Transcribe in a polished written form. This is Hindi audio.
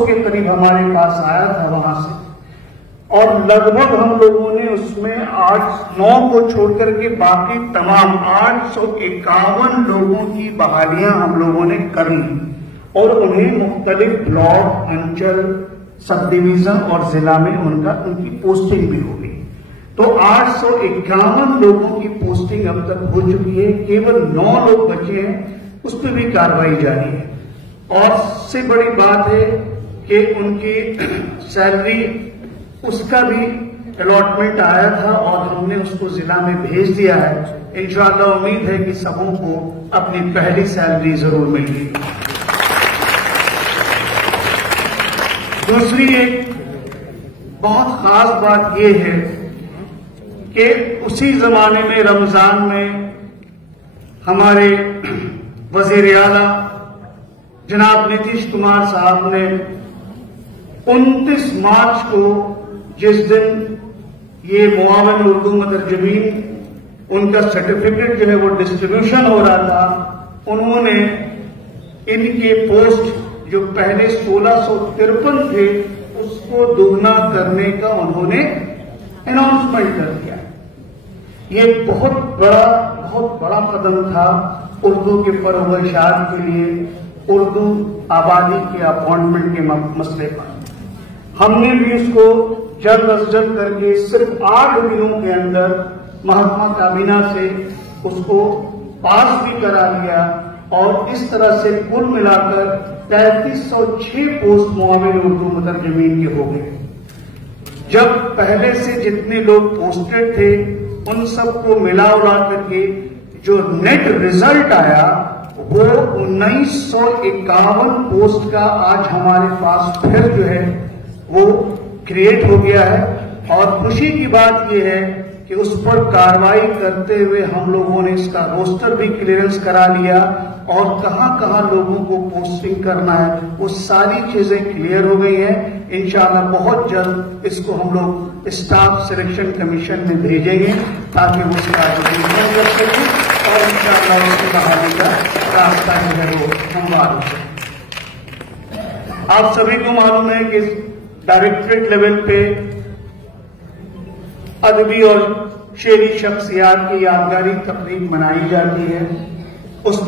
के करीब हमारे पास आया था वहां से, और लगभग हम लोगों ने उसमें 8-9 को छोड़कर के बाकी तमाम 851 लोगों की बहालियां हम लोगों ने कर ली और उन्हें मुख्तलिफ ब्लॉक, अंचल, सब डिवीजन और जिला में उनकी पोस्टिंग भी हो गई। तो 851 लोगों की पोस्टिंग अब तक हो चुकी है, केवल 9 लोग बचे हैं, उस पर भी कार्रवाई जारी है। और सबसे बड़ी बात है कि उनकी सैलरी, उसका भी अलॉटमेंट आया था और हमने उसको जिला में भेज दिया है। इंशाअल्लाह उम्मीद है कि सबों को अपनी पहली सैलरी जरूर मिलेगी। दूसरी एक बहुत खास बात यह है कि उसी जमाने में रमजान में हमारे वजीर आला जनाब नीतीश कुमार साहब ने 29 मार्च को, जिस दिन ये मुआविन उर्दू मुतरजमीन उनका सर्टिफिकेट जो है वो डिस्ट्रीब्यूशन हो रहा था, उन्होंने इनके पोस्ट जो पहले 1653 थे उसको दोगुना करने का उन्होंने अनाउंसमेंट कर दिया। ये बहुत बड़ा कदम था उर्दू के परवरिशात के लिए, उर्दू आबादी के अपॉइंटमेंट के मसले पर। हमने भी उसको जल्द अज जल्द करके सिर्फ 8 दिनों के अंदर महात्मा काबीना से उसको पास भी करा लिया और इस तरह से कुल मिलाकर 3306 पोस्ट मुआविन उर्दू मुतरजमीन के हो गए। जब पहले से जितने लोग पोस्टेड थे उन सबको मिला उला करके जो नेट रिजल्ट आया वो 1951 पोस्ट का आज हमारे पास फिर जो है वो क्रिएट हो गया है। और खुशी की बात यह है कि उस पर कार्रवाई करते हुए हम लोगों ने इसका रोस्टर भी क्लियरेंस करा लिया और कहां कहां लोगों को पोस्टिंग करना है वो सारी चीजें क्लियर हो गई हैं। इंशाअल्लाह बहुत जल्द इसको हम लोग स्टाफ सिलेक्शन कमीशन में भेजेंगे ताकि वो उसका एडमिशन कर सकें और इंशाअल्लाह उसकी बहाली का रास्ता जो है वो हमवार हो सके। आप सभी को मालूम है कि डायरेक्टरेट लेवल पे अदबी और शेरी शख्सियात की यादगारी तकरीब मनाई जाती है। उस